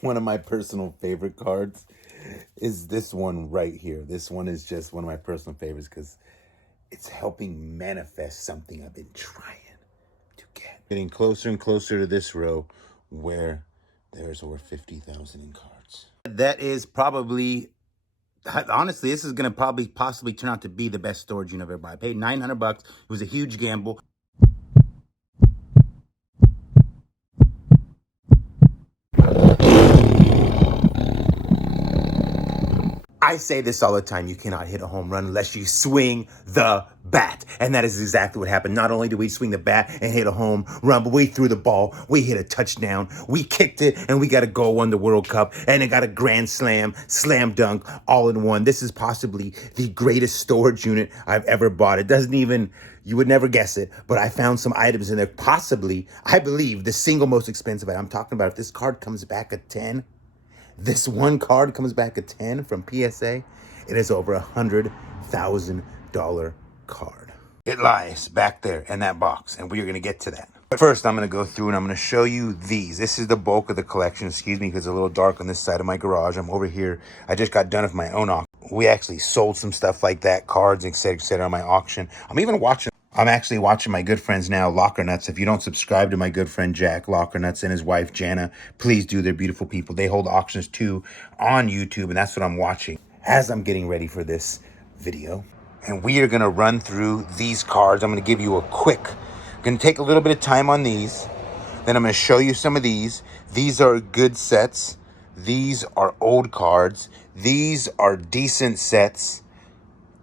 One of my personal favorite cards is this one right here. This one is just one of my personal favorites because it's helping manifest something I've been trying to get. Getting closer and closer to this row where there's over 50,000 in cards. That is probably, honestly, this is going to probably possibly turn out to be the best storage unit I've ever bought. I paid $900. It was a huge gamble. I say this all the time, you cannot hit a home run unless you swing the bat. And that is exactly what happened. Not only did we swing the bat and hit a home run, but we threw the ball, we hit a touchdown, we kicked it, and we got a goal, won the World Cup, and it got a grand slam, slam dunk, all in one. This is possibly the greatest storage unit I've ever bought. It doesn't even, you would never guess it, but I found some items in there, possibly, I believe, the single most expensive item. I'm talking about if this card comes back at 10, this one card comes back at 10 from PSA, it is over $100,000 card. It lies back there in that box, and we are going to get to that. But first, I'm going to go through and I'm going to show you these. This is the bulk of the collection. Excuse me, because it's a little dark on this side of my garage. I'm over here. I just got done with my own auction. We actually sold some stuff like that, cards, etc., on my auction. I'm actually watching my good friends now, Locker Nuts. If you don't subscribe to my good friend Jack Locker Nuts and his wife Jana, please do. They're beautiful people. They hold auctions too on YouTube, and that's what I'm watching as I'm getting ready for this video. And we are going to run through these cards. I'm going to give you a quick, going to take a little bit of time on these. Then I'm going to show you some of these. These are good sets. These are old cards. These are decent sets.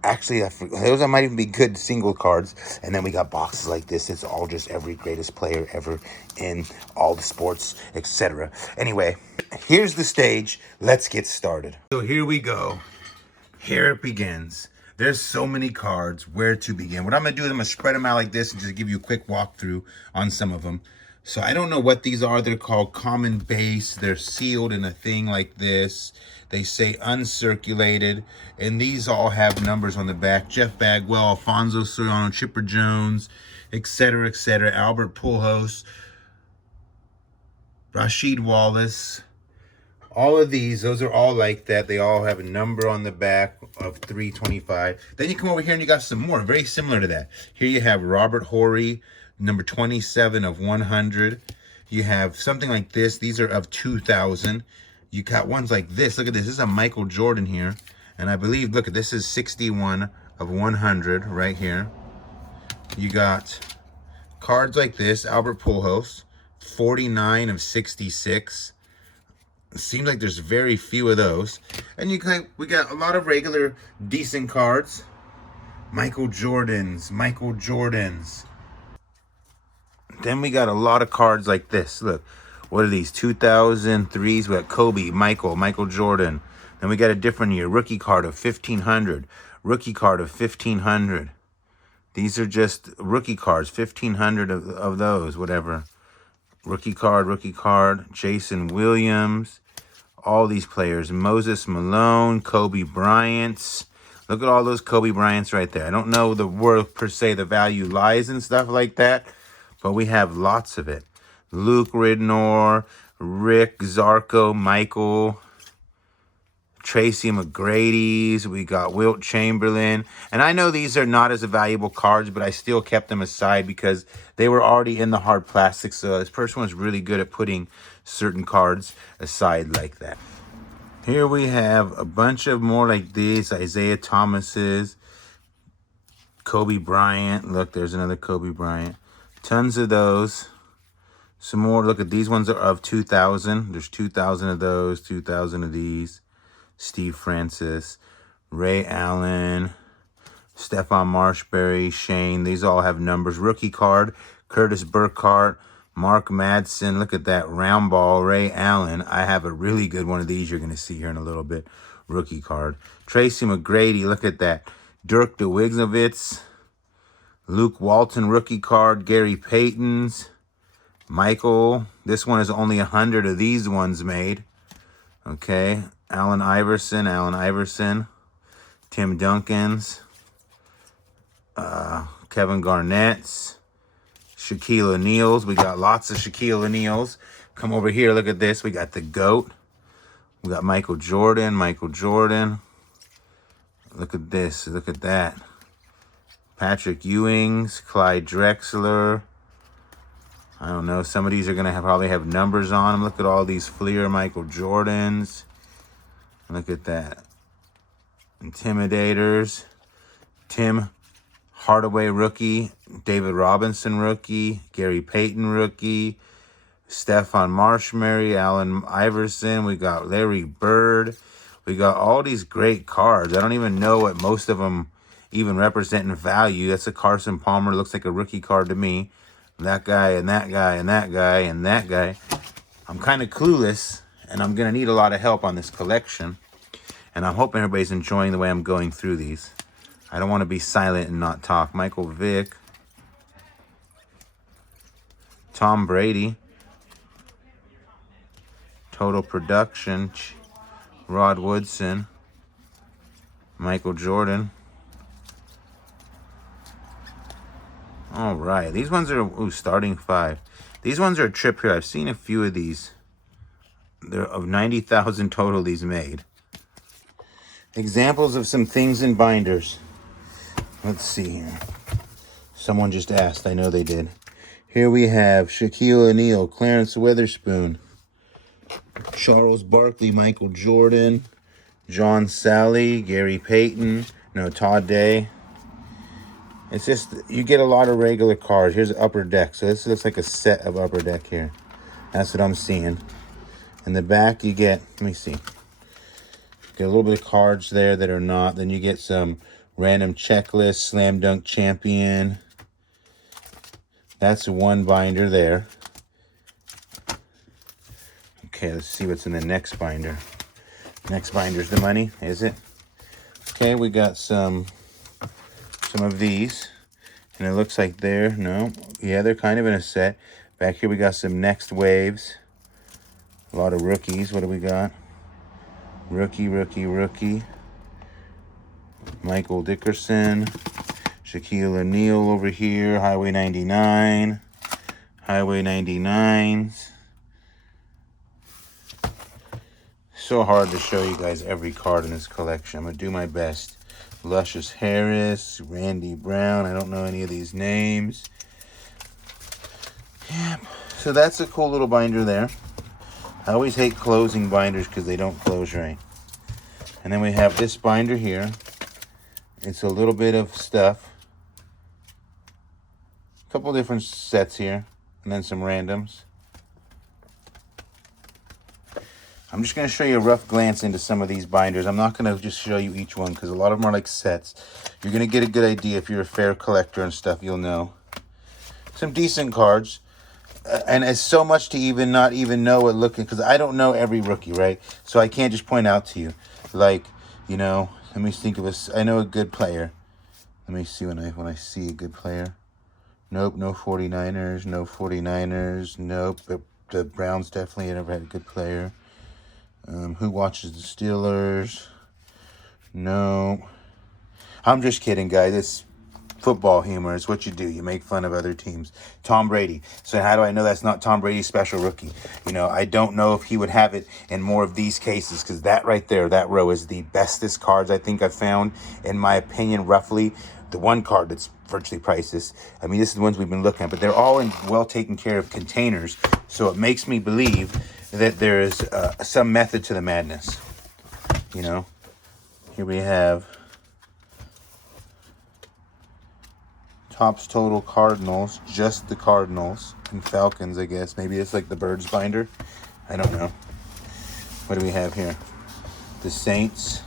Actually, those might even be good single cards. And then we got boxes like this. It's all just every greatest player ever in all the sports, etc. Anyway, here's the stage. Let's get started. So here we go. Here it begins. There's so many cards. Where to begin? What I'm going to do is I'm going to spread them out like this and just give you a quick walkthrough on some of them. So I don't know what these are. They're called common base. They're sealed in a thing like this. They say uncirculated. And these all have numbers on the back. Jeff Bagwell, Alfonso Soriano, Chipper Jones, etc., etc. Albert Pujols, Rasheed Wallace. All of these, those are all like that. They all have a number on the back of 325. Then you come over here and you got some more, very similar to that. Here you have Robert Horry, number 27 of 100. You have something like this. These are of 2,000. You got ones like this. Look at this. This is a Michael Jordan here. And I believe, look, this is 61 of 100 right here. You got cards like this. Albert Pujols, 49 of 66. It seems like there's very few of those. And we got a lot of regular decent cards. Michael Jordans. Then we got a lot of cards like this. Look, what are these? 2003s. We got Kobe, Michael Jordan. Then we got a different year. Rookie card of 1,500. Rookie card of 1,500. These are just rookie cards. 1,500 of those, whatever. Rookie card. Jason Williams. All these players. Moses Malone, Kobe Bryants. Look at all those Kobe Bryants right there. I don't know the worth per se, the value lies and stuff like that, but we have lots of it. Luke Ridnour, Rick Zarco, Michael, Tracy McGrady's. We got Wilt Chamberlain. And I know these are not as valuable cards, but I still kept them aside because they were already in the hard plastic. So this person was really good at putting certain cards aside like that. Here we have a bunch of more like this. Isaiah Thomas's, Kobe Bryant. Look, there's another Kobe Bryant. Tons of those. Some more. Look at these ones are of 2,000. There's 2,000 of those, 2,000 of these. Steve Francis, Ray Allen, Stephon Marshberry, Shane. These all have numbers. Rookie card, Curtis Burkhardt, Mark Madsen. Look at that round ball, Ray Allen. I have a really good one of these you're going to see here in a little bit. Rookie card. Tracy McGrady, look at that. Dirk DeWigsovitz, Luke Walton, rookie card. Gary Payton's, Michael. This one is only 100 of these ones made. Okay. Allen Iverson. Tim Duncan's, Kevin Garnett's, Shaquille O'Neal's. We got lots of Shaquille O'Neal's. Come over here, look at this. We got the GOAT. We got Michael Jordan, Michael Jordan. Look at this, look at that. Patrick Ewings, Clyde Drexler. I don't know, some of these are gonna probably have numbers on them. Look at all these Fleer Michael Jordans. Look at that. Intimidators. Tim Hardaway rookie. David Robinson rookie. Gary Payton rookie. Stephon Marshmerry, Allen Iverson. We got Larry Bird. We got all these great cards. I don't even know what most of them even represent in value. That's a Carson Palmer. Looks like a rookie card to me. That guy and that guy and that guy and that guy. I'm kind of clueless, and I'm going to need a lot of help on this collection. And I'm hoping everybody's enjoying the way I'm going through these. I don't want to be silent and not talk. Michael Vick. Tom Brady. Total Production. Rod Woodson. Michael Jordan. All right. These ones are, starting 5. These ones are a trip here. I've seen a few of these. They're of 90,000 total these made. Examples of some things in binders. Let's see here. Someone just asked. I know they did. Here we have Shaquille O'Neal, Clarence Witherspoon, Charles Barkley, Michael Jordan, John Sally, Gary Payton, Todd Day. It's just, you get a lot of regular cards. Here's Upper Deck. So this looks like a set of Upper Deck here. That's what I'm seeing. In the back, you get, let me see. Get a little bit of cards there that are not. Then you get some random checklist, Slam Dunk Champion. That's one binder there. Okay, let's see what's in the next binder. Next binder's the money, is it? Okay, we got some of these. And it looks like they're kind of in a set. Back here we got some Next Waves. A lot of rookies. What do we got? Rookie. Michael Dickerson. Shaquille O'Neal over here. Highway 99. Highway 99s. So hard to show you guys every card in this collection. I'm going to do my best. Luscious Harris. Randy Brown. I don't know any of these names. Yeah. So that's a cool little binder there. I always hate closing binders because they don't close right. And then we have this binder here. It's a little bit of stuff. A couple different sets here. And then some randoms. I'm just going to show you a rough glance into some of these binders. I'm not going to just show you each one because a lot of them are like sets. You're going to get a good idea if you're a fair collector and stuff. You'll know. Some decent cards. And it's so much to not even know what looking, because I don't know every rookie, right? So I can't just point out to you. Like, let me think of I know a good player. Let me see when I see a good player. Nope, no 49ers, no 49ers, nope. The Browns definitely never had a good player. Who watches the Steelers? No. I'm just kidding, guys. It's football humor. It's what you do. You make fun of other teams. Tom Brady. So how do I know that's not Tom Brady's special rookie? I don't know if he would have it in more of these cases, because that right there, that row is the bestest cards I think I've found, in my opinion, roughly. The one card that's virtually priceless. I mean, this is the ones we've been looking at, but they're all in well taken care of containers. So it makes me believe that there is some method to the madness. Here we have Topps Total Cardinals, just the Cardinals, and Falcons, I guess. Maybe it's like the Birds binder. I don't know. What do we have here? The Saints.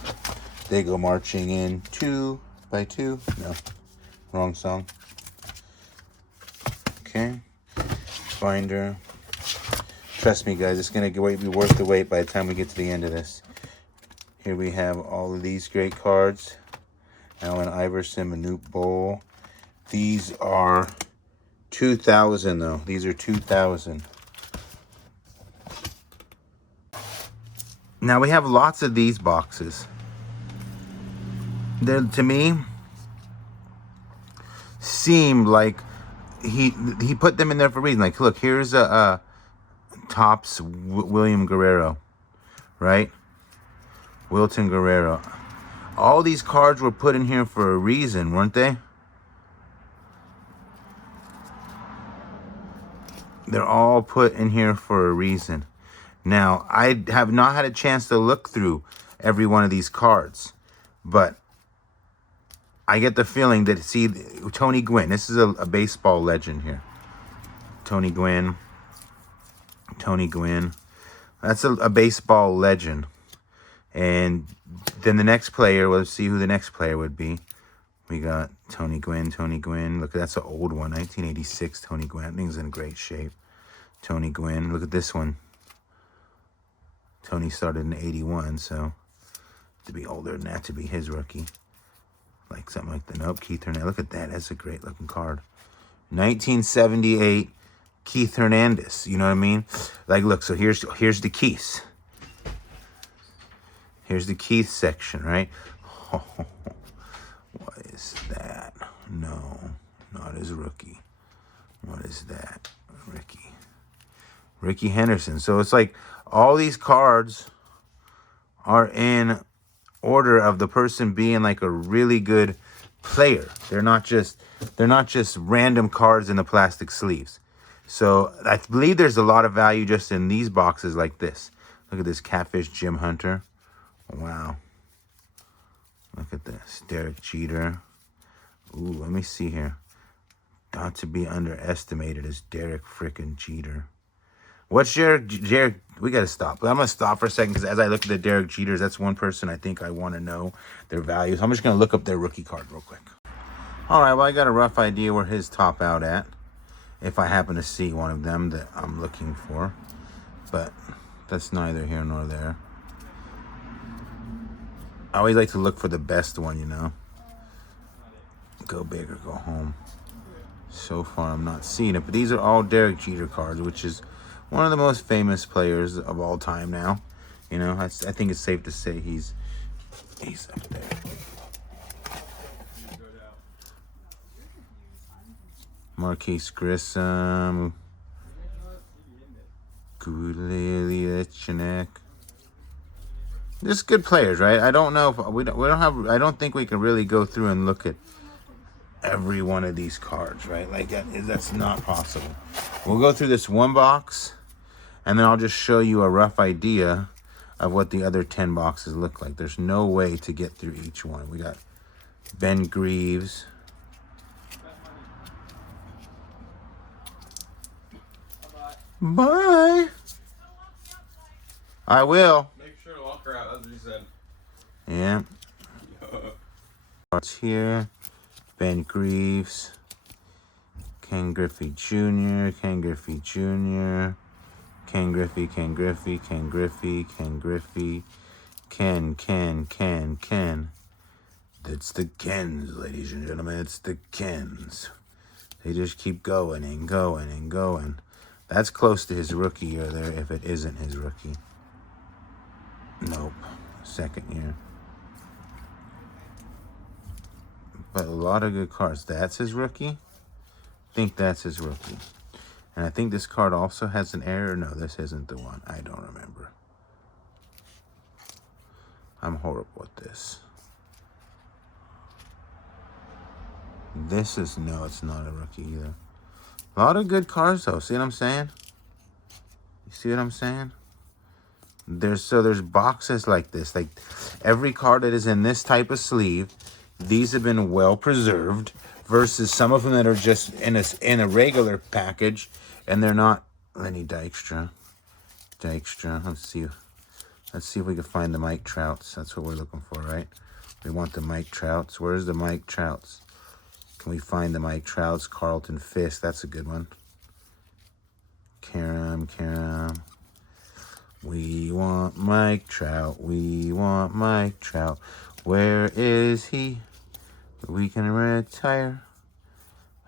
They go marching in 2 by 2. No, wrong song. Okay. Binder. Trust me, guys, it's going to be worth the wait by the time we get to the end of this. Here we have all of these great cards. Allen Iverson, Manute Bol. These are 2,000 though. These are 2,000. Now we have lots of these boxes. They're, to me, seem like he put them in there for a reason. Like, look, here's a Topps William Guerrero, right? Wilton Guerrero. All these cards were put in here for a reason, weren't they? They're all put in here for a reason. Now, I have not had a chance to look through every one of these cards, but I get the feeling that, see, Tony Gwynn, this is a baseball legend here. Tony Gwynn. That's a baseball legend. And then the next player, let's see who the next player would be. We got Tony Gwynn. Look, that's an old one, 1986 Tony Gwynn. That thing's in great shape. Tony Gwynn. Look at this one. Tony started in 81, so to be older than that to be his rookie. Like something like that. Nope, Keith Hernandez. Look at that. That's a great looking card. 1978 Keith Hernandez. You know what I mean? Like, look, so here's the Keiths. Here's the Keith section, right? Oh, what is that? No, not his rookie. What is that? Ricky Henderson. So it's like all these cards are in order of the person being like a really good player. They're not just random cards in the plastic sleeves. So I believe there's a lot of value just in these boxes like this. Look at this Catfish Jim Hunter. Wow. Look at this. Derek Jeter. Ooh, let me see here. Not to be underestimated is Derek frickin' Jeter. What's Derek? We got to stop. I'm going to stop for a second because as I look at the Derek Jeters, that's one person I think I want to know their values. I'm just going to look up their rookie card real quick. All right, well, I got a rough idea where his top out at, if I happen to see one of them that I'm looking for. But that's neither here nor there. I always like to look for the best one, you know. Go big or go home. So far, I'm not seeing it. But these are all Derek Jeter cards, which is one of the most famous players of all time now. You know, I think it's safe to say he's up there. Marquise Grissom. Gulielchinek. Just good players, right? I don't know if we don't have. I don't think we can really go through and look at every one of these cards, right? Like that's not possible. We'll go through this one box, and then I'll just show you a rough idea of what the other 10 boxes look like. There's no way to get through each one. We got Ben Greaves. Bye. I will. Make sure to lock her out. That's what you said. Yeah. Cards here. Ben Greaves. Ken Griffey Jr. Ken Griffey. Ken. It's the Kens, ladies and gentlemen. It's the Kens. They just keep going and going and going. That's close to his rookie year there, if it isn't his rookie. Nope. Second year. But a lot of good cards. That's his rookie? I think that's his rookie. And I think this card also has an error. No, this isn't the one. I don't remember. I'm horrible at this. This is, no, it's not a rookie either. A lot of good cards though. See what I'm saying? You see what I'm saying? There's boxes like this. Like every card that is in this type of sleeve, these have been well preserved versus some of them that are just in a regular package and they're not. Lenny Dykstra. Let's see if we can find the Mike Trouts. That's what we're looking for, right? We want the Mike Trouts. Where's the Mike Trouts? Can we find the Mike Trouts? Carlton Fisk. That's a good one. Karam. We want Mike Trout. Where is he? We can retire.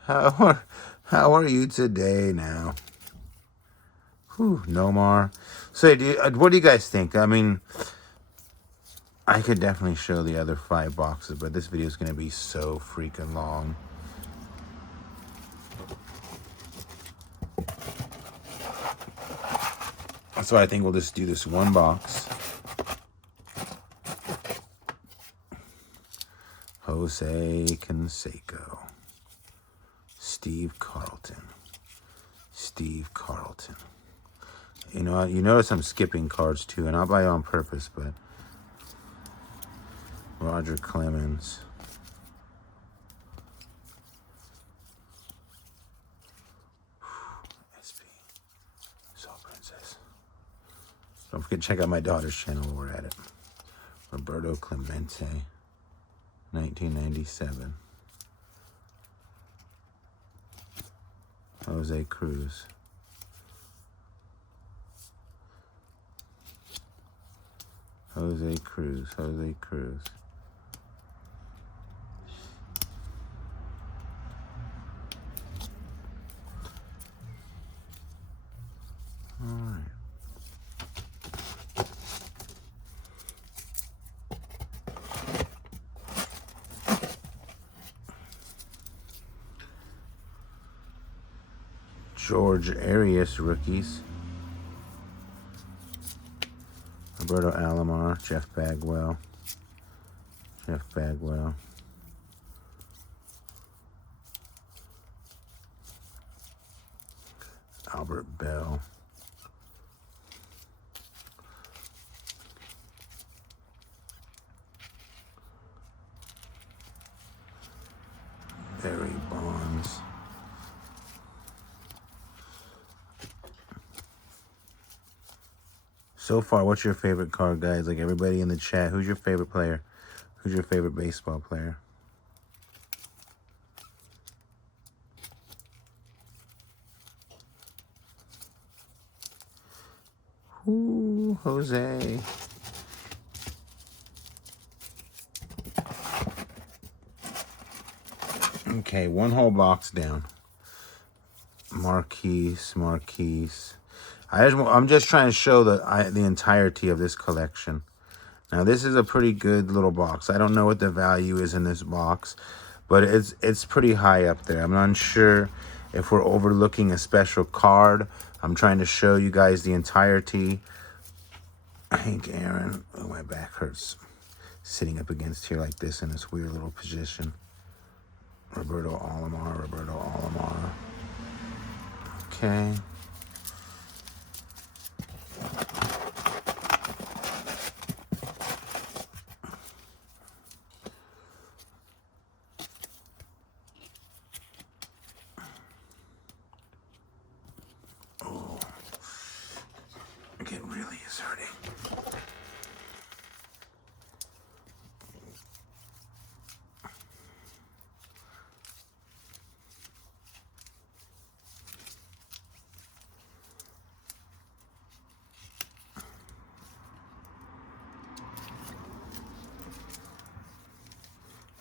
How are you today now? Whew, Nomar. So, what do you guys think? I mean, I could definitely show the other 5 boxes, but this video is going to be so freaking long. So I think we'll just do this one box. Jose Canseco. Steve Carlton. Steve Carlton. You know, you notice I'm skipping cards too, and I'll buy it on purpose, but Roger Clemens. SP. Saw Princess. Don't forget to check out my daughter's channel while we're at it. Roberto Clemente. 1997. Jose Cruz. Jose Cruz. Jose Cruz. All right. George Arias rookies. Roberto Alomar, Jeff Bagwell. Jeff Bagwell. Albert Bell. Barry Bonds. So far, what's your favorite card, guys? Like everybody in the chat, who's your favorite player? Who's your favorite baseball player? Ooh, Jose. Okay, one whole box down. Marquise. I'm just trying to show the entirety of this collection. Now, this is a pretty good little box. I don't know what the value is in this box, but it's pretty high up there. I'm not sure if we're overlooking a special card. I'm trying to show you guys the entirety. Hank Aaron. Oh, my back hurts sitting up against here like this in this weird little position. Roberto Alomar. Okay. Oh, it really is hurting.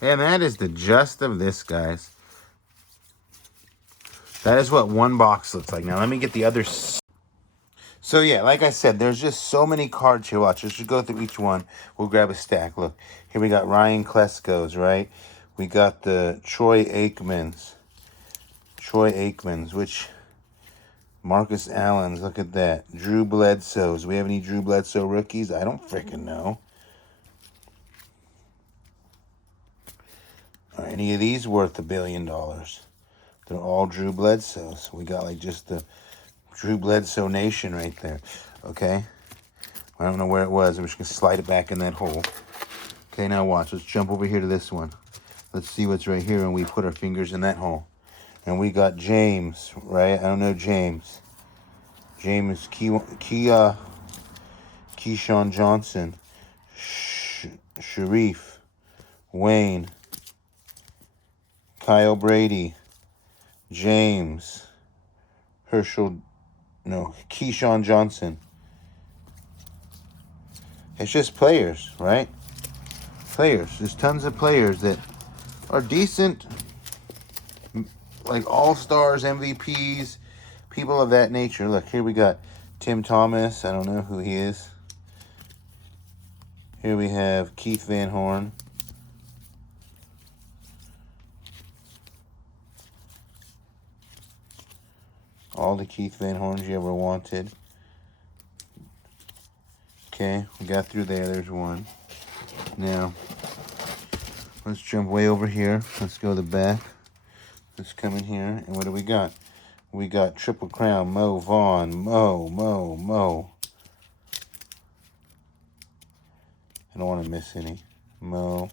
And that is the gist of this, guys. That is what one box looks like. Now, let me get the other. So, yeah, like I said, there's just so many cards here. Watch, let's just go through each one. We'll grab a stack. Look, here we got Ryan Klesko's, right? We got the Troy Aikmans. Which Marcus Allen's, look at that. Drew Bledsoe's. Do we have any Drew Bledsoe rookies? I don't freaking know. Are any of these worth $1 billion? They're all Drew Bledsoe's. We got like just the Drew Bledsoe Nation right there. Okay. I don't know where it was. I'm just going to slide it back in that hole. Okay, now watch. Let's jump over here to this one. Let's see what's right here, and we put our fingers in that hole. And we got James, right? I don't know James. James Keyshawn Johnson. Sharif. Wayne. Kyle Brady. James. Keyshawn Johnson. It's just players, right? Players. There's tons of players that are decent, like all-stars, MVPs, people of that nature. Look, here we got Tim Thomas. I don't know who he is. Here we have Keith Van Horn. All the Keith Van Horns you ever wanted. Okay, we got through there. There's one. Now, Let's jump way over here. Let's go to the back. Let's come in here. And what do we got? We got Triple Crown, Mo Vaughn, Mo. I don't want to miss any. Mo,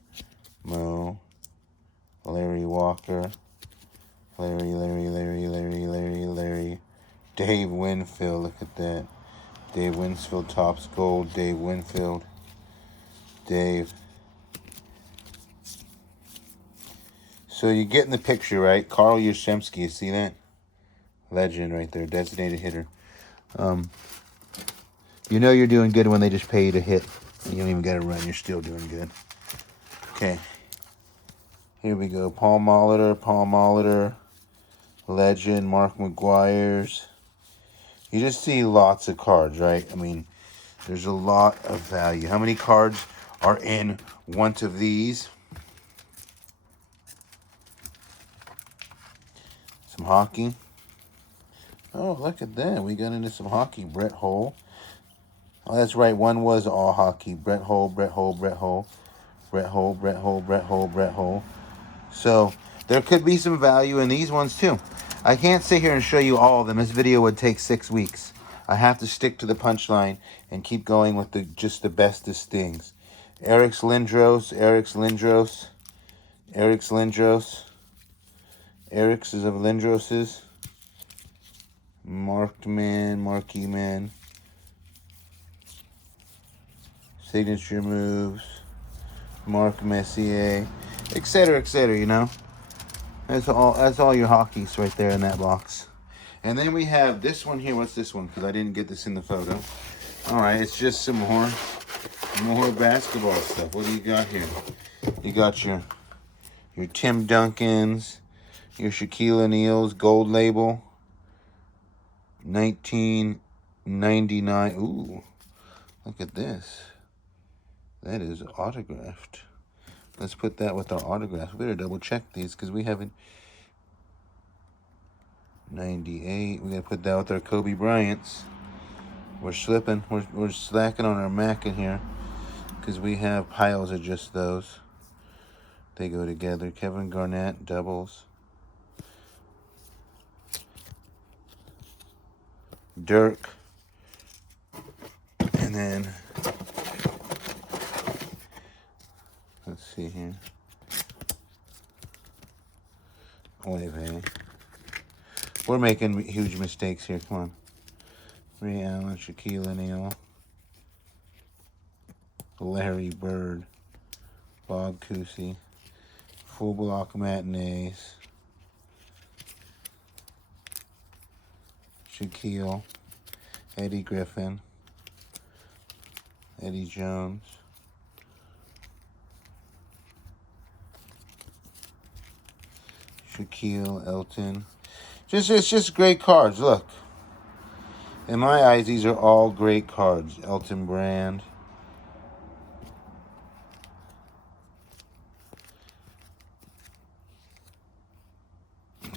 Larry Walker, Larry. Dave Winfield, look at that. Dave Winfield, Topps Gold, Dave Winfield. Dave. So you're getting the picture, right? Carl Yastrzemski, you see that? Legend right there, designated hitter. You know you're doing good when they just pay you to hit. You don't even got to run, you're still doing good. Okay. Here we go. Paul Molitor. Legend, Mark McGuire's. You just see lots of cards, right? I mean, there's a lot of value. How many cards are in one of these? Some hockey. Oh, look at that. We got into some hockey. Brett Hull. Oh, that's right. One was all hockey. Brett Hull. So there could be some value in these ones too. I can't sit here and show you all of them. This video would take 6 weeks. I have to stick to the punchline and keep going with just the bestest things. Eric's Lindros is of Lindroses. Marquee Man. Signature moves. Mark Messier, etc., you know. That's all your hockeys right there in that box. And then we have this one here. What's this one? Because I didn't get this in the photo. All right, it's just some more basketball stuff. What do you got here? You got your Tim Duncans, your Shaquille O'Neal's gold label, 1999. Ooh, look at this. That is autographed. Let's put that with our autographs. We better double check these because we haven't. 98. We gotta put that with our Kobe Bryants. We're slipping. We're slacking on our Mac in here because we have piles of just those. They go together. Kevin Garnett doubles. Dirk. And then let's see here. Wait. We're making huge mistakes here. Come on. Ray Allen, Shaquille O'Neal, Larry Bird, Bob Cousy, Full Block Matinees, Shaquille, Eddie Griffin, Eddie Jones, Shaquille, Elton. It's just great cards. Look. In my eyes, these are all great cards. Elton Brand.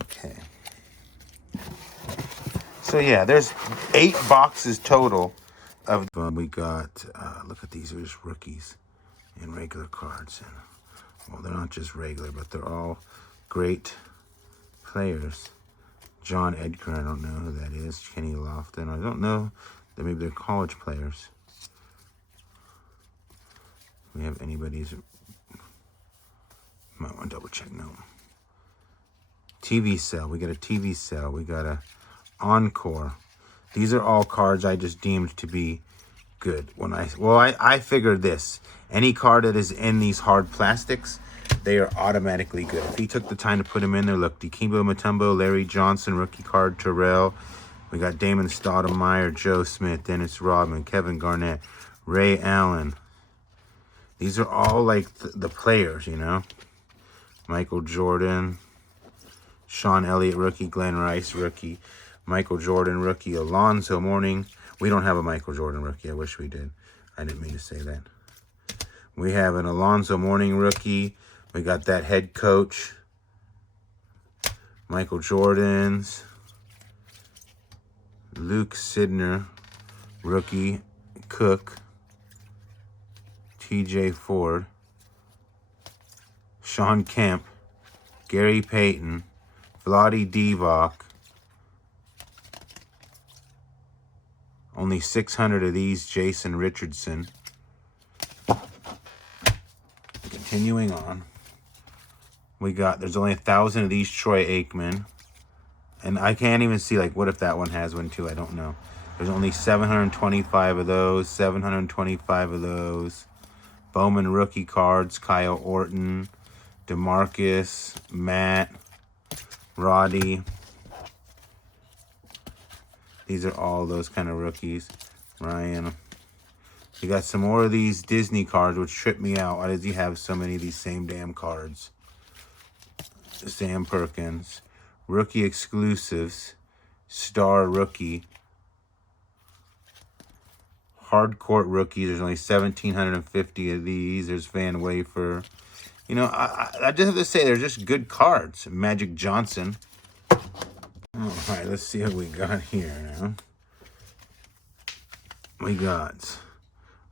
Okay. So yeah, there's 8 boxes total of. We got. Look at these. They're just rookies and regular cards. And well, they're not just regular, but they're all great players. John Edgar, I don't know who that is. Kenny Lofton, I don't know. Maybe they're college players. We have anybody's. Might want to double check. No. TV cell. We got a TV cell. We got a Encore. These are all cards I just deemed to be good. I figured this. Any card that is in these hard plastics, they are automatically good. If he took the time to put them in there, look, Dikembe Mutombo, Larry Johnson, rookie card, Terrell. We got Damon Stoudemire, Joe Smith, Dennis Rodman, Kevin Garnett, Ray Allen. These are all like the players, you know. Michael Jordan, Sean Elliott, rookie, Glenn Rice, rookie, Michael Jordan, rookie, Alonzo Mourning. We don't have a Michael Jordan rookie. I wish we did. I didn't mean to say that. We have an Alonzo Mourning rookie. We got that head coach. Michael Jordan's. Luke Sidner, rookie. Cook. TJ Ford. Sean Kemp, Gary Payton, Vlade Divac. Only 600 of these, Jason Richardson. Continuing on. We got, there's only 1,000 of these, Troy Aikman. And I can't even see, like, what if that one has one too? I don't know. There's only 725 of those, 725 of those. Bowman rookie cards, Kyle Orton, DeMarcus, Matt, Roddy. These are all those kind of rookies. Ryan. We got some more of these Disney cards, which trip me out. Why does he have so many of these same damn cards? Sam Perkins. Rookie exclusives. Star rookie. Hardcourt rookies. There's only 1,750 of these. There's Van Wafer. You know, I just have to say, they're just good cards. Magic Johnson. All right, let's see what we got here now. We got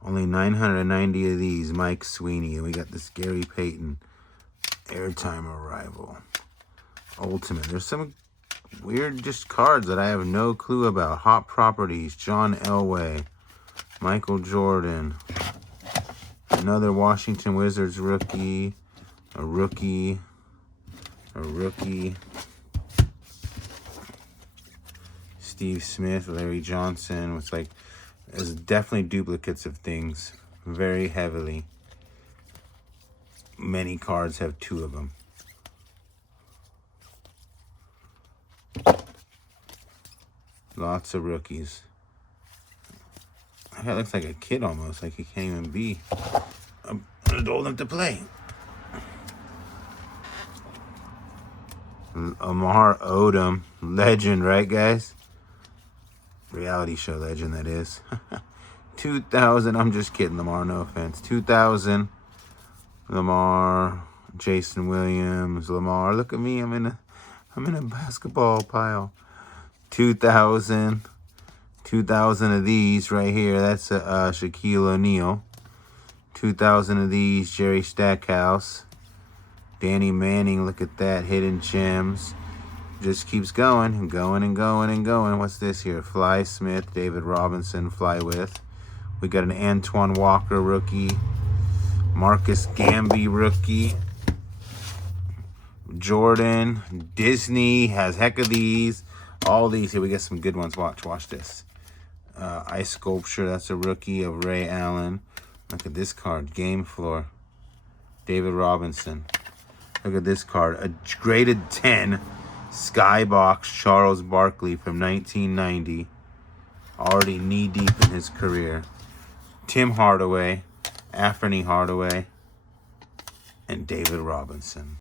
only 990 of these. Mike Sweeney. And we got this Gary Payton airtime arrival. Ultimate. There's some weird just cards that I have no clue about. Hot Properties. John Elway. Michael Jordan. Another Washington Wizards rookie. A rookie. Steve Smith, Larry Johnson. It's like, there's definitely duplicates of things. Very heavily. Many cards have 2 of them. Lots of rookies. That looks like a kid almost, like he can't even be old enough to play. Amar Odom, legend, right, guys? Reality show legend, that is. 2,000. I'm just kidding, Lamar. No offense. 2,000. Lamar, Jason Williams, Lamar. Look at me. I'm in a basketball pile. 2,000. 2,000 of these right here. That's Shaquille O'Neal. 2,000 of these, Jerry Stackhouse. Danny Manning, look at that. Hidden gems. Just keeps going and going and going and going. What's this here? Fly Smith, David Robinson, Fly With. We got an Antoine Walker rookie. Marcus Gamby rookie. Jordan. Disney has heck of these. All these. Here we get some good ones. Watch this. Ice Sculpture, that's a rookie of Ray Allen. Look at this card, Game Floor. David Robinson. Look at this card, a graded 10 Skybox Charles Barkley from 1990. Already knee-deep in his career. Tim Hardaway, Anthony Hardaway, and David Robinson.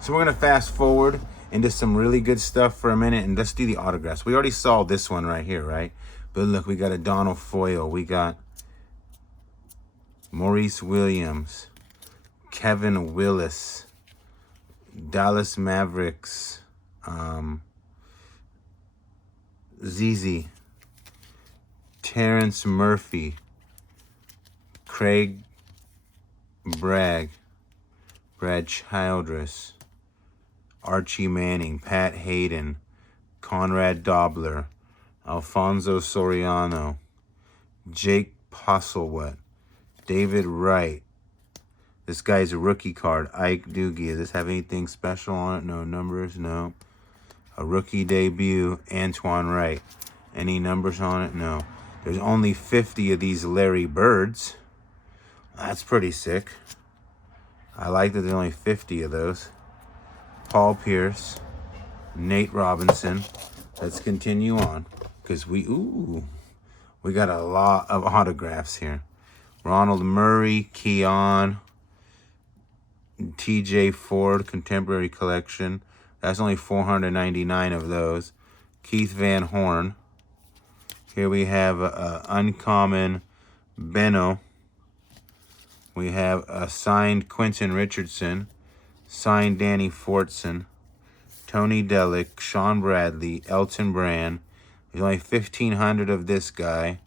So we're going to fast forward into some really good stuff for a minute, and let's do the autographs. We already saw this one right here, right? But look, we got a Donald Foyle. We got Maurice Williams, Kevin Willis, Dallas Mavericks, ZZ, Terrence Murphy, Craig Bragg, Brad Childress, Archie Manning, Pat Hayden, Conrad Dobler, Alfonso Soriano, Jake Postlewet, David Wright. This guy's a rookie card. Ike Doogie. Does this have anything special on it? No numbers? No. A rookie debut, Antoine Wright. Any numbers on it? No. There's only 50 of these Larry Birds. That's pretty sick. I like that there's only 50 of those. Paul Pierce, Nate Robinson. Let's continue on. Because we got a lot of autographs here. Ronald Murray, Keon, TJ Ford, Contemporary Collection. That's only 499 of those. Keith Van Horn. Here we have Uncommon Benno. We have a signed Quentin Richardson. Signed Danny Fortson. Tony Delic, Sean Bradley, Elton Brand. There's only 1,500 of this guy.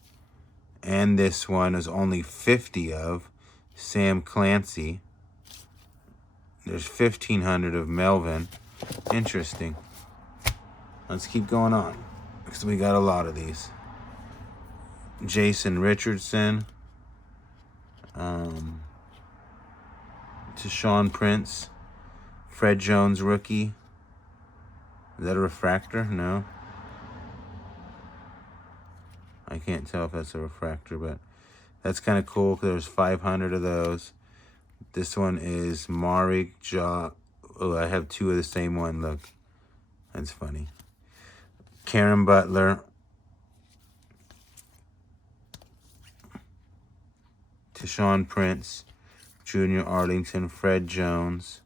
And this one is only 50 of. Sam Clancy. There's 1,500 of Melvin. Interesting. Let's keep going on, because we got a lot of these. Jason Richardson. Deshaun Prince. Fred Jones rookie. Is that a refractor? No. I can't tell if that's a refractor, but that's kind of cool because there's 500 of those. This one is Mari Ja. Oh, I have two of the same one. Look. That's funny. Karen Butler. Deshaun Prince. Junior Arlington. Fred Jones.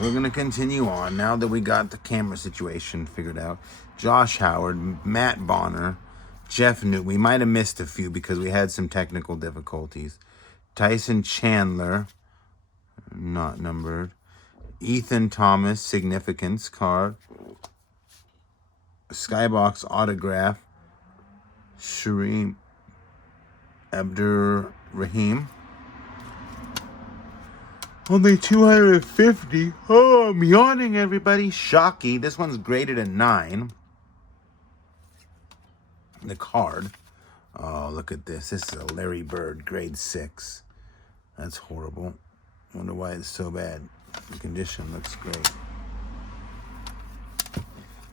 We're going to continue on now that we got the camera situation figured out. Josh Howard, Matt Bonner, Jeff Newton. We might have missed a few because we had some technical difficulties. Tyson Chandler, not numbered. Ethan Thomas, significance card. Skybox autograph. Shareem Abdur-Rahim. Only 250. Oh, I'm yawning, everybody. Shocky. This one's graded a 9. The card. Oh, look at this. This is a Larry Bird, grade 6. That's horrible. Wonder why it's so bad. The condition looks great.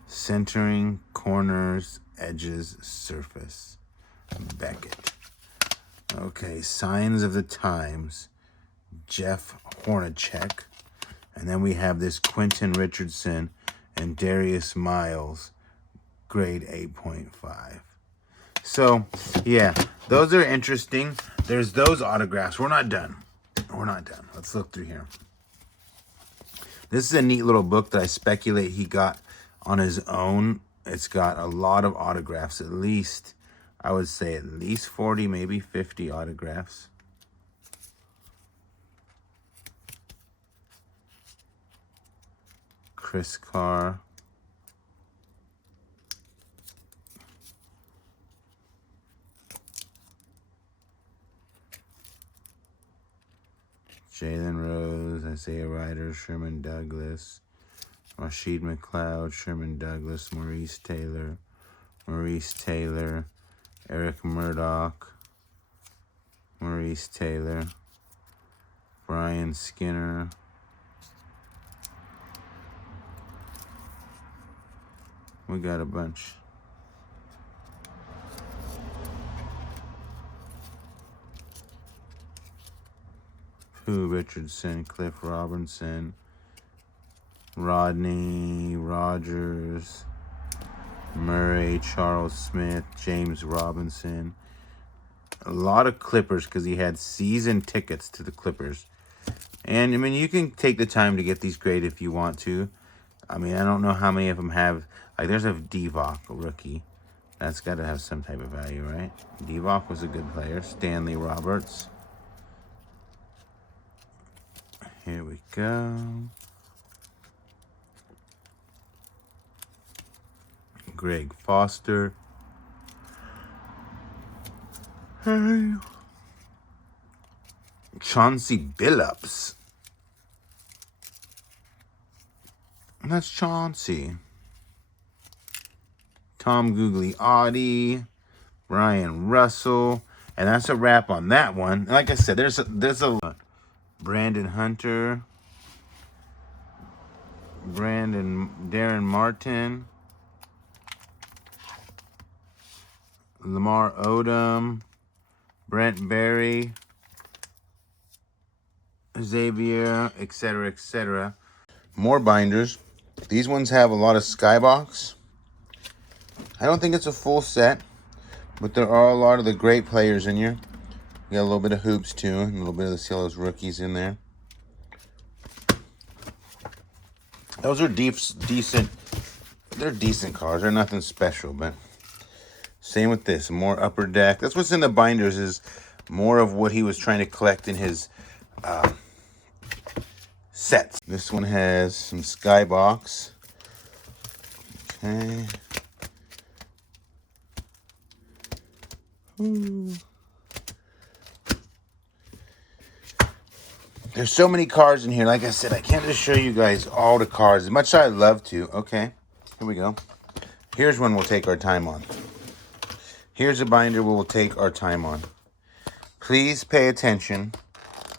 Centering, corners, edges, surface. Beckett. Okay, Signs of the Times. Jeff Hornacek. And then we have this Quentin Richardson and Darius Miles, grade 8.5. So, yeah, those are interesting. There's those autographs. We're not done. We're not done. Let's look through here. This is a neat little book that I speculate he got on his own. It's got a lot of autographs, at least, I would say at least 40, maybe 50 autographs. Chris Carr. Jalen Rose, Isaiah Ryder, Sherman Douglas, Rashid McLeod, Sherman Douglas, Maurice Taylor, Eric Murdoch, Maurice Taylor, Brian Skinner, we got a bunch. Pooh Richardson, Cliff Robinson, Rodney Rogers, Murray, Charles Smith, James Robinson. A lot of Clippers because he had season tickets to the Clippers. And, I mean, you can take the time to get these graded if you want to. I mean, I don't know how many of them have... Like, there's a Divock, a rookie. That's got to have some type of value, right? Divock was a good player. Stanley Roberts. Here we go. Greg Foster. Hey. Chauncey Billups. That's Chauncey. Tom Gugliotti. Brian Russell. And that's a wrap on that one. Like I said, there's a lot. Brandon Hunter. Darren Martin. Lamar Odom. Brent Berry. Xavier, etc., etc. More binders. These ones have a lot of Skybox. I don't think it's a full set, but there are a lot of the great players in here. You got a little bit of hoops too, and a little bit of the Steelers rookies in there. Those are decent. They're decent cards. They're nothing special, but same with this. More upper deck. That's what's in the binders, is more of what he was trying to collect in his sets. This one has some Skybox. Okay. Ooh. There's so many cards in here. Like I said, I can't just show you guys all the cards as much as I'd love to. Okay, here we go. Here's one we'll take our time on. Here's a binder we'll take our time on. Please pay attention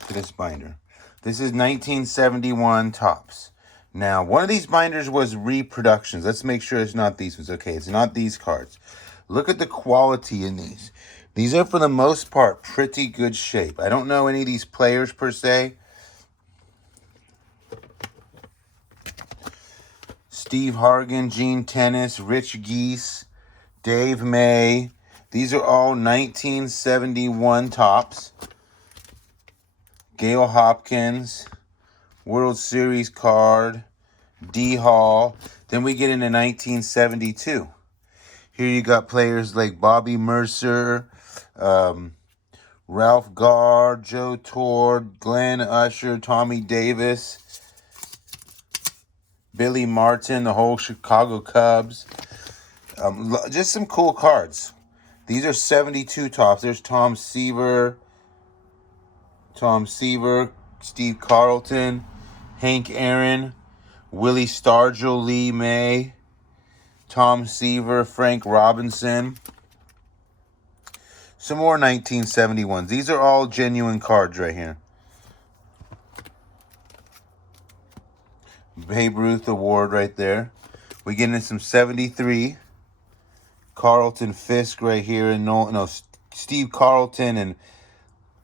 to this binder. This is 1971 Topps. Now, one of these binders was reproductions. Let's make sure it's not these ones. Okay, it's not these cards. Look at the quality in these. These are, for the most part, pretty good shape. I don't know any of these players per se. Steve Hargan, Gene Tennis, Rich Geese, Dave May. These are all 1971 Topps. Gail Hopkins, World Series card, D. Hall. Then we get into 1972. Here you got players like Bobby Mercer, Ralph Garr, Joe Tord, Glenn Usher, Tommy Davis, Billy Martin, the whole Chicago Cubs. Just some cool cards. These are 72 Topps. There's Tom Seaver, Steve Carlton, Hank Aaron, Willie Stargell, Lee May, Tom Seaver, Frank Robinson. Some more 1971s. These are all genuine cards right here. Babe Ruth Award right there. We get into some 73. Carlton Fisk right here, and Steve Carlton and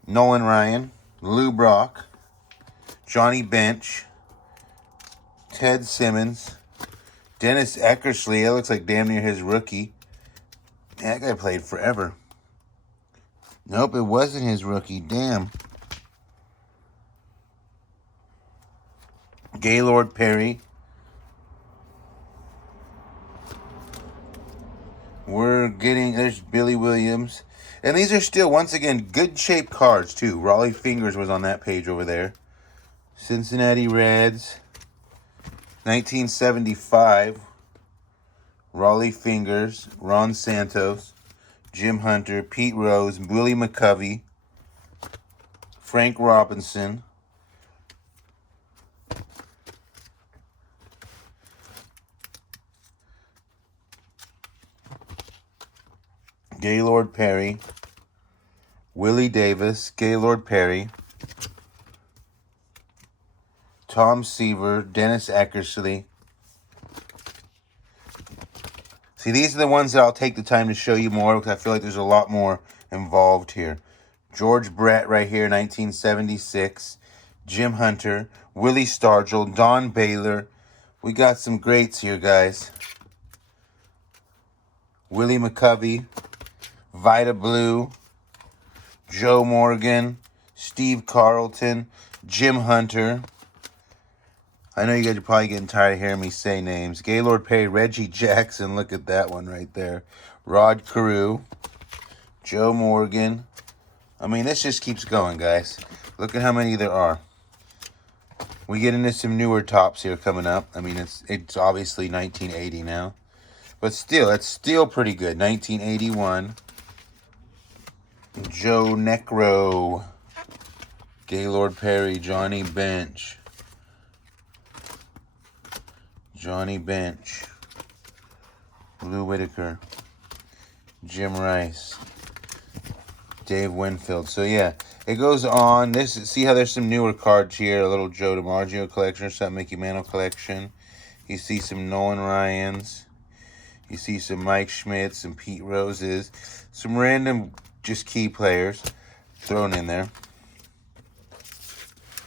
Nolan Ryan, Lou Brock, Johnny Bench, Ted Simmons, Dennis Eckersley. That looks like damn near his rookie. That guy played forever. Nope, it wasn't his rookie. Damn. Gaylord Perry. There's Billy Williams. And these are still, once again, good shaped cards too. Raleigh Fingers was on that page over there. Cincinnati Reds. 1975. Raleigh Fingers. Ron Santos. Jim Hunter. Pete Rose. Willie McCovey. Frank Robinson. Gaylord Perry, Willie Davis, Gaylord Perry, Tom Seaver, Dennis Eckersley. See, these are the ones that I'll take the time to show you more because I feel like there's a lot more involved here. George Brett right here, 1976. Jim Hunter, Willie Stargell, Don Baylor. We got some greats here, guys. Willie McCovey. Vita Blue, Joe Morgan, Steve Carlton, Jim Hunter. I know you guys are probably getting tired of hearing me say names. Gaylord Perry, Reggie Jackson. Look at that one right there. Rod Carew, Joe Morgan. I mean, this just keeps going, guys. Look at how many there are. We get into some newer Topps here coming up. I mean, it's obviously 1980 now. But still, it's still pretty good. 1981. Joe Necro, Gaylord Perry, Johnny Bench, Lou Whitaker, Jim Rice, Dave Winfield. So yeah, it goes on. See how there's some newer cards here. A little Joe DiMaggio collection or something, Mickey Mantle collection. You see some Nolan Ryans. You see some Mike Schmidts, some Pete Roses, some random just key players thrown in there.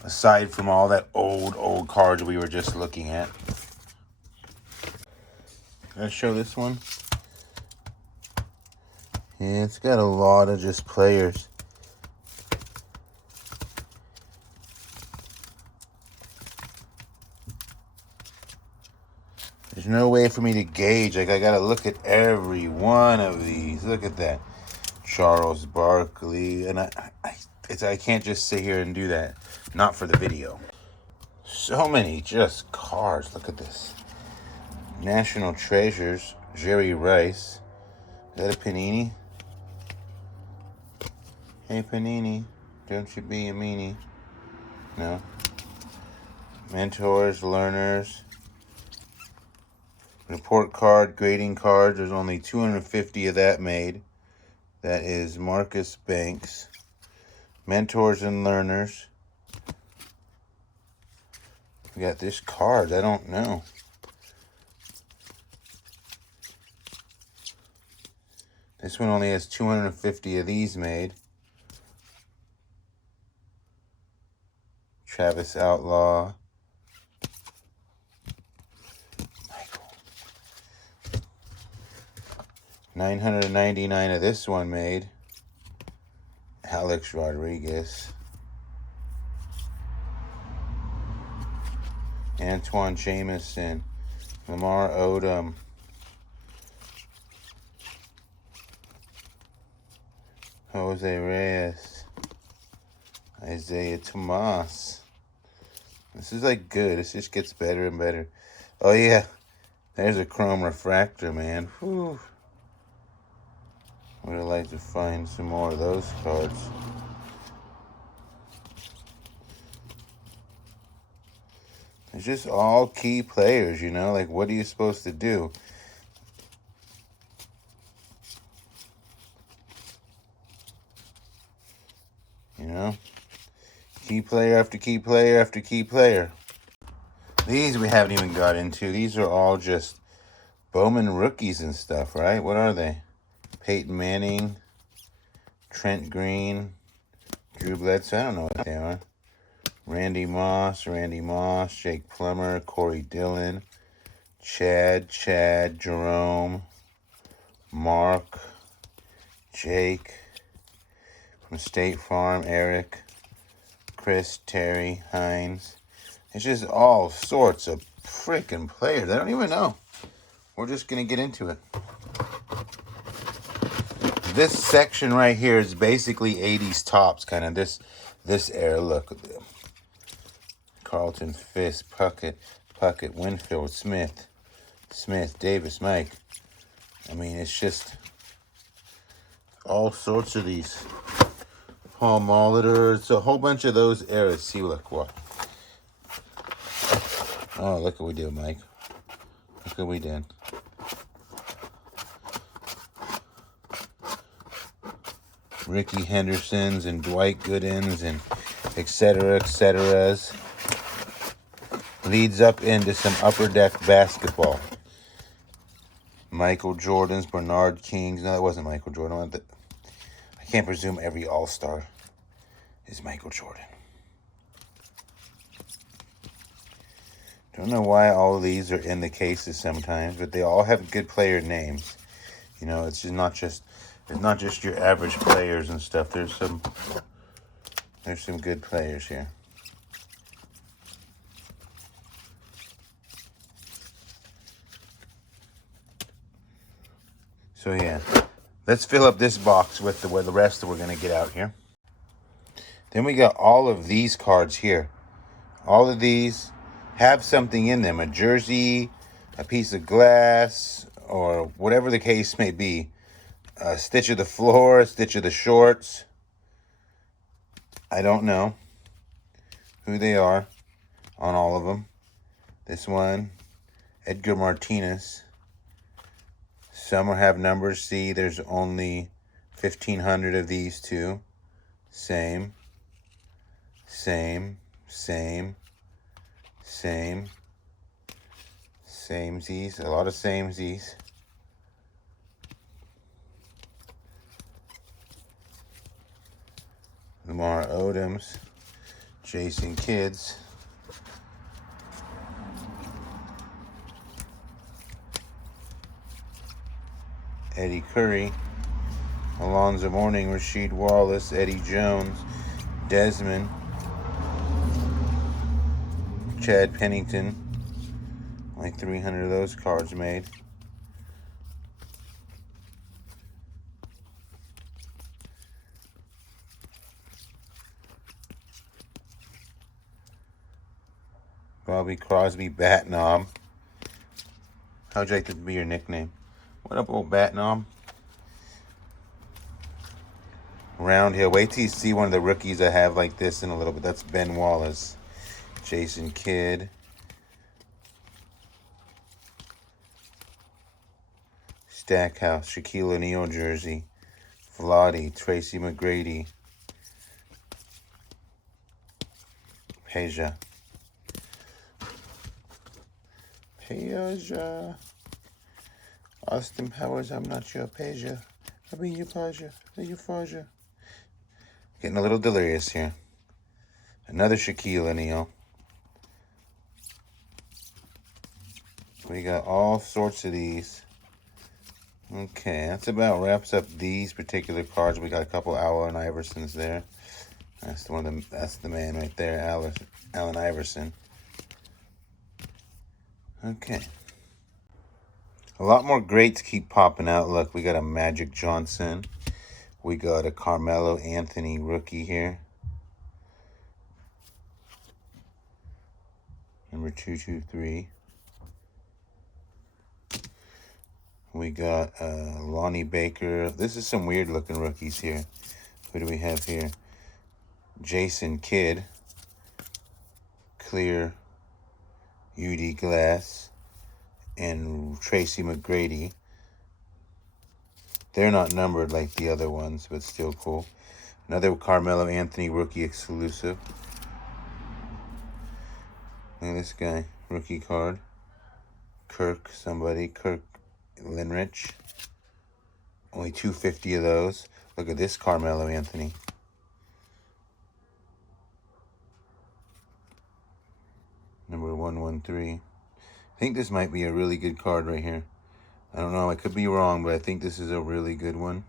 Aside from all that old cards we were just looking at. Can I show this one? Yeah, it's got a lot of just players. There's no way for me to gauge. Like, I gotta look at every one of these. Look at that. Charles Barkley, and I can't just sit here and do that. Not for the video. So many just cards. Look at this. National Treasures, Jerry Rice. Is that a Panini? Hey Panini, don't you be a meanie. No. Mentors, learners. Report card, grading cards. There's only 250 of that made. That is Marcus Banks. Mentors and learners. We got this card. I don't know. This one only has 250 of these made. Travis Outlaw. Michael. 999 of this one made. Alex Rodriguez. Antoine Jameson. Lamar Odom. Jose Reyes. Isaiah Tomas. This is like good. This just gets better and better. Oh yeah. There's a chrome refractor, man. Whew. Would have liked to find some more of those cards. It's just all key players, you know? Like, what are you supposed to do? You know? Key player after key player after key player. These we haven't even got into. These are all just Bowman rookies and stuff, right? What are they? Peyton Manning, Trent Green, Drew Bledsoe. I don't know what they are. Randy Moss, Jake Plummer, Corey Dillon, Chad, Jerome, Mark, Jake, from State Farm, Eric, Chris, Terry, Hines. It's just all sorts of freaking players. I don't even know. We're just going to get into it. This section right here is basically 80s tops, kind of this era. Look at them. Carlton, Fisk, Puckett, Winfield, Smith, Davis, Mike. I mean, it's just all sorts of these. Paul Molitor. It's a whole bunch of those eras. See, look what. Oh, look what we did, Mike. Look what we did. Ricky Hendersons and Dwight Goodens and etceteras. Leads up into some upper deck basketball. Michael Jordans, Bernard Kings. No, that wasn't Michael Jordan. I can't presume every all-star is Michael Jordan. Don't know why all of these are in the cases sometimes, but they all have good player names. You know, it's not just your average players and stuff. There's some good players here. So yeah, let's fill up this box with the rest that we're gonna get out here. Then we got all of these cards here. All of these have something in them, a jersey, a piece of glass, or whatever the case may be. A stitch of the floor, a stitch of the shorts. I don't know who they are on all of them. This one, Edgar Martinez. Some will have numbers. See, there's only 1,500 of these two. Same. Samesies. A lot of samesies. Lamar Odoms. Jason Kidds. Eddie Curry, Alonzo Mourning, Rasheed Wallace, Eddie Jones, Desmond, Chad Pennington. Only 300 of those cards made. Bobby Crosby, Bat Knob. How would you like that to be your nickname? What up, old Bat Knob? Round Hill. Wait till you see one of the rookies I have like this in a little bit. That's Ben Wallace. Jason Kidd. Stackhouse. Shaquille O'Neal jersey. Vladi. Tracy McGrady. Peja. Austin Powers, I'm not your Peja. I'll be your Peja. I'll be your Faja. Getting a little delirious here. Another Shaquille O'Neal. We got all sorts of these. Okay, that's about wraps up these particular cards. We got a couple Allen Iversons there. That's one of them. That's the man right there, Allen Iverson. Okay. A lot more greats keep popping out. Look, we got a Magic Johnson. We got a Carmelo Anthony rookie here. Number 223. We got Lonnie Baker. This is some weird looking rookies here. Who do we have here? Jason Kidd. Clear UD Glass. And Tracy McGrady. They're not numbered like the other ones, but still cool. Another Carmelo Anthony rookie exclusive. Look at this guy. Rookie card. Kirk Linrich. Only 250 of those. Look at this Carmelo Anthony. Number 113. I think this might be a really good card right here. I don't know. I could be wrong, but I think this is a really good one.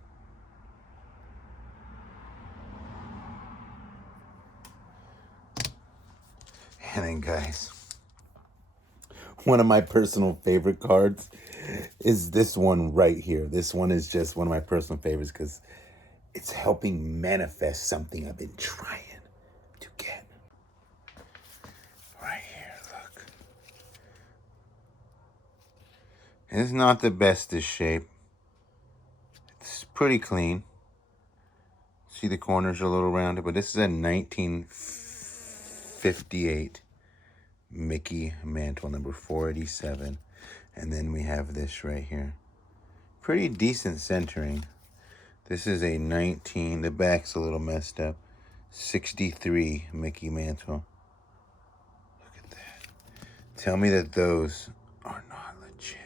And then, guys, one of my personal favorite cards is this one right here. This one is just one of my personal favorites because it's helping manifest something I've been trying to get. Right here, look. It's not the bestest shape. It's pretty clean. See the corners are a little rounded, but this is a 1958 Mickey Mantle, number 487. And then we have this right here. Pretty decent centering. This is a 19, the back's a little messed up, 63 Mickey Mantle. Look at that. Tell me that those are not legit.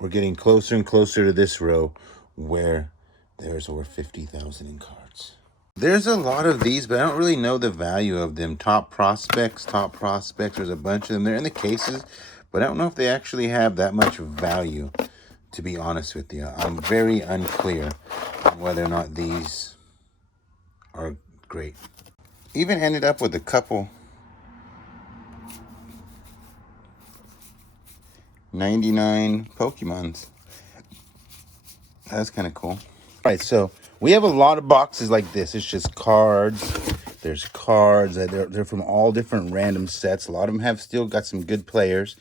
We're getting closer and closer to this row where there's over 50,000 in cards. There's a lot of these, but I don't really know the value of them. Top prospects. There's a bunch of them. They're in the cases, but I don't know if they actually have that much value, to be honest with you. I'm very unclear on whether or not these are great. Even ended up with a couple 99 Pokemons. That's kind of cool. All right, so we have a lot of boxes like this. It's just cards. There's cards. They're from all different random sets. A lot of them have still got some good players.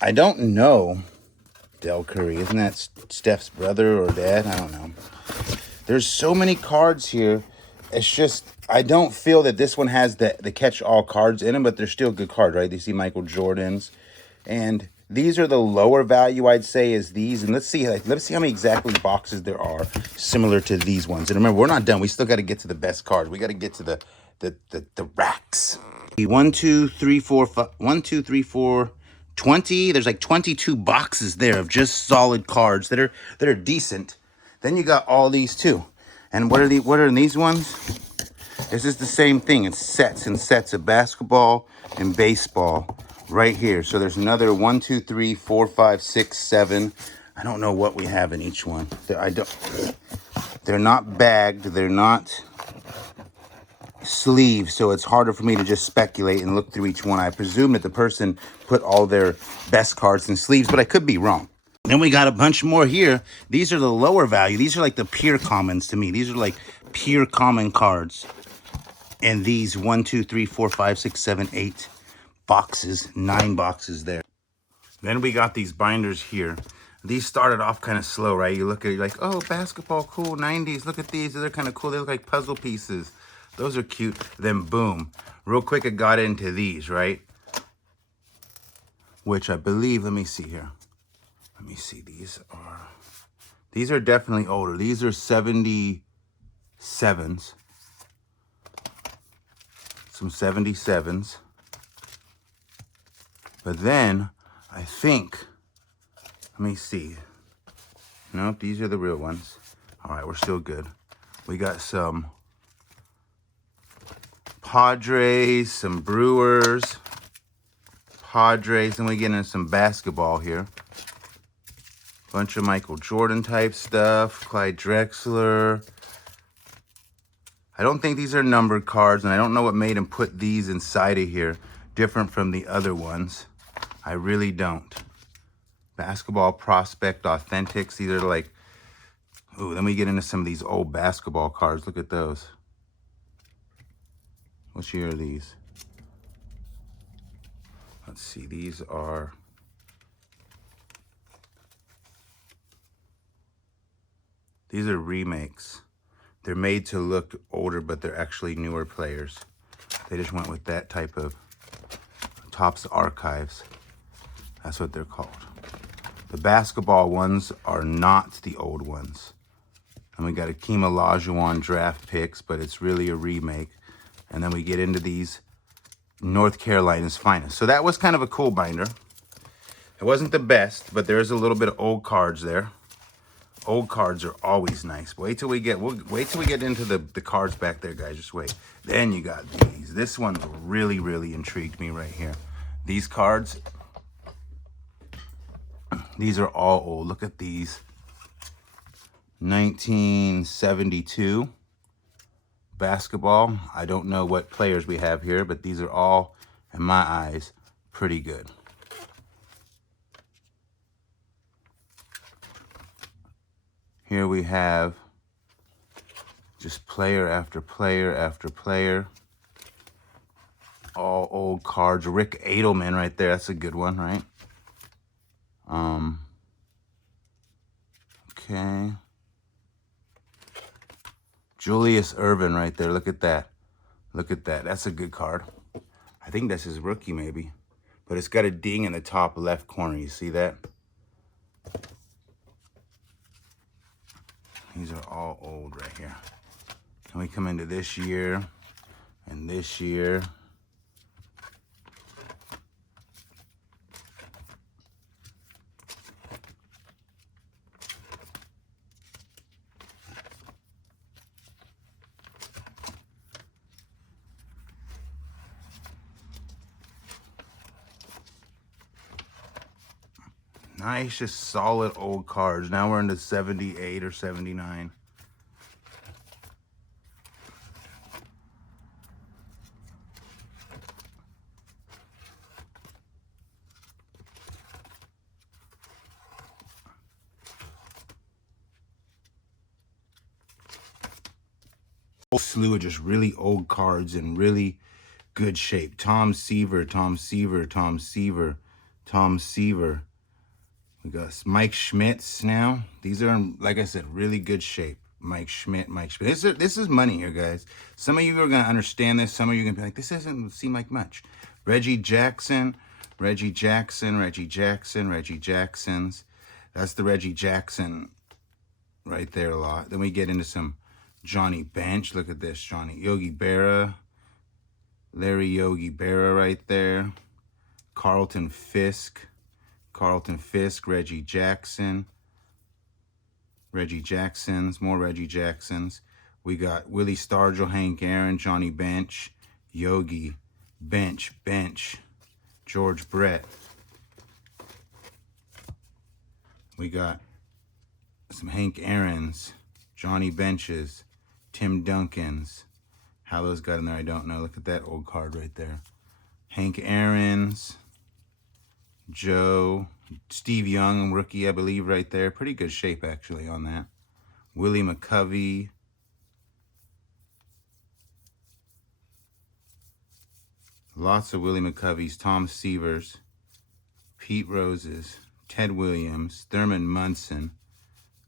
I don't know Del Curry. Isn't that Steph's brother or dad? I don't know. There's so many cards here. It's just, I don't feel that this one has the catch-all cards in them, but they're still good cards, right? You see Michael Jordans. And these are the lower value, I'd say, is these. And let's see how many exactly boxes there are similar to these ones. And remember, we're not done. We still got to get to the best cards. We got to get to the racks. 1, 2, 3, 4, 5, 1, 2, 3, 4, 20. There's like 22 boxes there of just solid cards that are decent. Then you got all these too. And what are these ones? This is the same thing. It's sets and sets of basketball and baseball right here. So there's another 1, 2, 3, 4, 5, 6, 7. I don't know what we have in each one. They're not bagged. They're not sleeves, so it's harder for me to just speculate and look through each one. I presume that the person put all their best cards in sleeves, but I could be wrong. Then we got a bunch more here. These are the lower value. These are like the pure commons to me. These are like pure common cards. And these 1, 2, 3, 4, 5, 6, 7, 8 boxes, 9 boxes there. Then we got these binders here. These started off kind of slow, right? You look at it, you're like, oh, basketball, cool, 90s. Look at these. They're kind of cool. They look like puzzle pieces. Those are cute. Then boom, real quick, it got into these, right? Which I believe, let me see here. Let me see. These are definitely older. These are 77s. Some 77s. But then, I think, let me see. Nope, these are the real ones. All right, we're still good. We got some Padres, some Brewers, Padres, and we get into some basketball here. Bunch of Michael Jordan type stuff, Clyde Drexler. I don't think these are numbered cards, and I don't know what made him put these inside of here, different from the other ones. I really don't. Basketball Prospect Authentics. These are like, ooh, then we get into some of these old basketball cards. Look at those. What year are these? Let's see, these are remakes. They're made to look older, but they're actually newer players. They just went with that type of Topps Archives. That's what they're called. The basketball ones are not the old ones. And we got Akeem Olajuwon draft picks, but it's really a remake. And then we get into these North Carolina's finest. So that was kind of a cool binder. It wasn't the best, but there is a little bit of old cards there. Old cards are always nice. Wait till we get into the cards back there, guys. Just wait. Then you got these. This one really, really intrigued me right here. These cards, these are all old. Look at these. 1972 basketball. I don't know what players we have here, but these are all, in my eyes, pretty good. Here we have just player after player after player. All old cards. Rick Adelman right there. That's a good one, right? Okay. Julius Erving right there. Look at that. Look at that. That's a good card. I think that's his rookie maybe. But it's got a ding in the top left corner. You see that? These are all old right here. And we come into this year and this year. Nice, just solid old cards. Now we're into 78 or 79. Whole slew of just really old cards in really good shape. Tom Seaver, Tom Seaver, Tom Seaver, Tom Seaver. We got Mike Schmitz now. These are in, like I said, really good shape. Mike Schmidt, Mike Schmidt. This is money here, guys. Some of you are going to understand this. Some of you are going to be like, this doesn't seem like much. Reggie Jackson, Reggie Jackson, Reggie Jackson, Reggie Jacksons. That's the Reggie Jackson right there a lot. Then we get into some Johnny Bench. Look at this, Johnny. Yogi Berra. Larry Yogi Berra right there. Carlton Fisk. Carlton Fisk, Reggie Jackson, Reggie Jacksons, more Reggie Jacksons. We got Willie Stargell, Hank Aaron, Johnny Bench, Yogi, Bench, George Brett. We got some Hank Aaron's, Johnny Benches, Tim Duncan's. How those got in there, I don't know. Look at that old card right there. Hank Aaron's. Joe, Steve Young, rookie, I believe, right there. Pretty good shape, actually, on that. Willie McCovey. Lots of Willie McCoveys. Tom Seavers. Pete Roses. Ted Williams, Thurman Munson.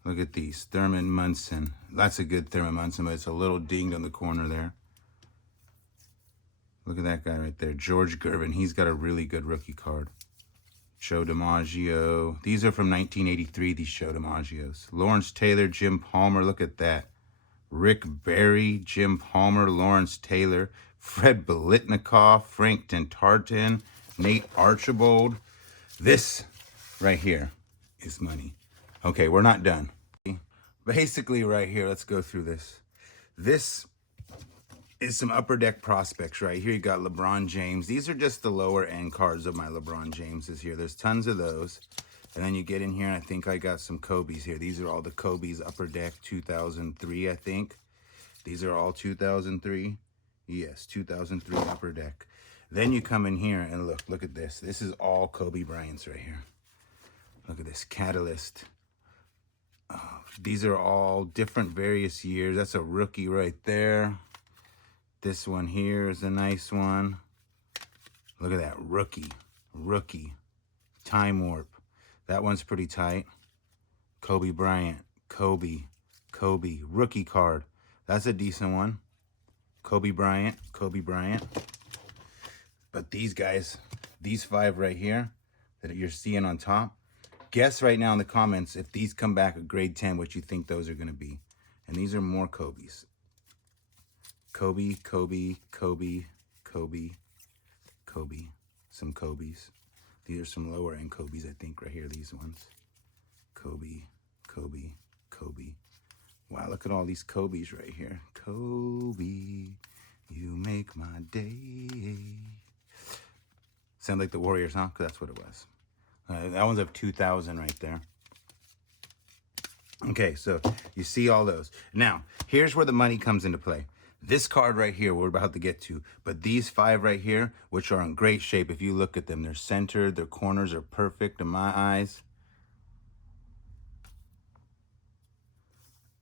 Look at these, Thurman Munson. That's a good Thurman Munson, but it's a little dinged on the corner there. Look at that guy right there, George Gervin. He's got a really good rookie card. Joe DiMaggio. These are from 1983, these Joe DiMaggios. Lawrence Taylor, Jim Palmer. Look at that. Rick Barry, Jim Palmer, Lawrence Taylor, Fred Biletnikoff, Frank Tentartin, Nate Archibald. This right here is money. Okay, we're not done. Basically right here, let's go through this. This is some upper deck prospects right here. You got LeBron James. These are just the lower end cards of my LeBron Jameses here. There's tons of those. And then you get in here, and I think I got some Kobe's here. These are all the Kobe's upper deck 2003, I think. These are all 2003. Yes, 2003 upper deck. Then you come in here and look at this. This is all Kobe Bryant's right here. Look at this, Catalyst. These are all different various years. That's a rookie right there. This one here is a nice one. Look at that, rookie. Time Warp. That one's pretty tight. Kobe Bryant, Kobe, rookie card. That's a decent one. Kobe Bryant. But these guys, these 5 right here that you're seeing on top, guess right now in the comments if these come back a grade 10, what you think those are gonna be. And these are more Kobe's. Kobe, some Kobe's. These are some lower end Kobe's, I think, right here, these ones. Kobe. Wow, look at all these Kobe's right here. Kobe, you make my day. Sound like the Warriors, huh? 'Cause that's what it was. That one's of 2000 right there. Okay, so you see all those. Now, here's where the money comes into play. This card right here, we're about to get to, but these 5 right here, which are in great shape, if you look at them, they're centered, their corners are perfect in my eyes.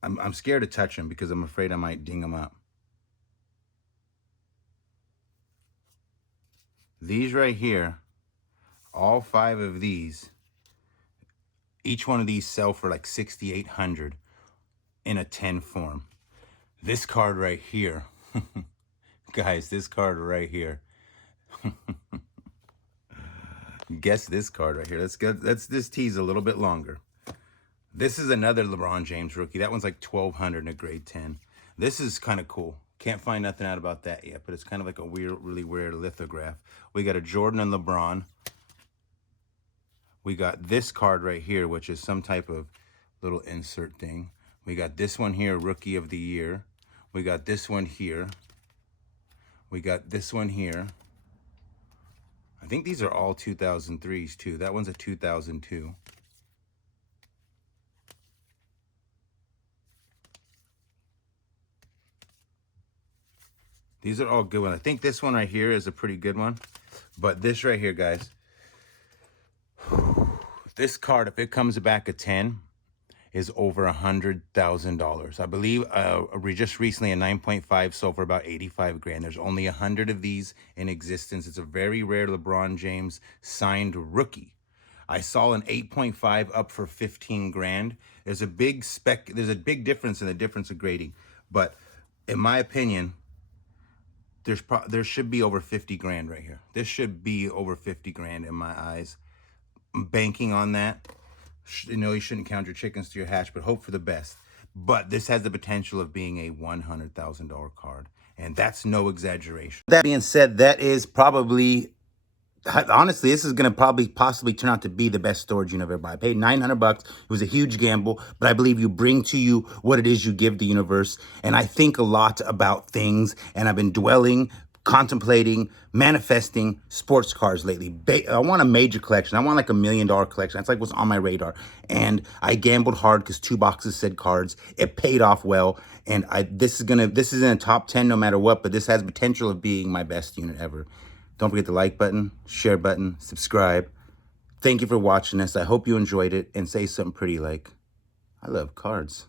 I'm scared to touch them because I'm afraid I might ding them up. These right here, all 5 of these, each one of these sell for like $6,800 in a 10 form. This card right here, guys, this card right here. Guess this card right here. Let's this tease a little bit longer. This is another LeBron James rookie. That one's like $1,200 in a grade 10. This is kind of cool. Can't find nothing out about that yet, but it's kind of like a really weird lithograph. We got a Jordan and LeBron. We got this card right here, which is some type of little insert thing. We got this one here, Rookie of the Year. We got this one here. We got this one here. I think these are all 2003s too. That one's a 2002. These are all good ones. I think this one right here is a pretty good one. But this right here, guys, this card, if it comes back a 10, is over $100,000. I believe just recently a 9.5 sold for about 85 grand. There's only 100 of these in existence. It's a very rare LeBron James signed rookie. I saw an 8.5 up for 15 grand. There's a big difference in the difference of grading. But in my opinion, there should be over 50 grand right here. This should be over 50 grand in my eyes. I'm banking on that. You know, you shouldn't count your chickens to your hatch, but hope for the best. But this has the potential of being a $100,000 card, and that's no exaggeration. That being said, that is probably, honestly, this is going to possibly turn out to be the best storage unit I've ever bought. I paid $900. It was a huge gamble, but I believe you bring to you what it is you give the universe. And I think a lot about things, and I've been dwelling, contemplating, manifesting sports cars lately. I want a major collection. I want like $1 million collection. That's like what's on my radar. And I gambled hard because 2 boxes said cards. It paid off well. And this is in a top 10 no matter what, but this has potential of being my best unit ever. Don't forget the like button, share button, subscribe. Thank you for watching this. I hope you enjoyed it, and say something pretty like, I love cards.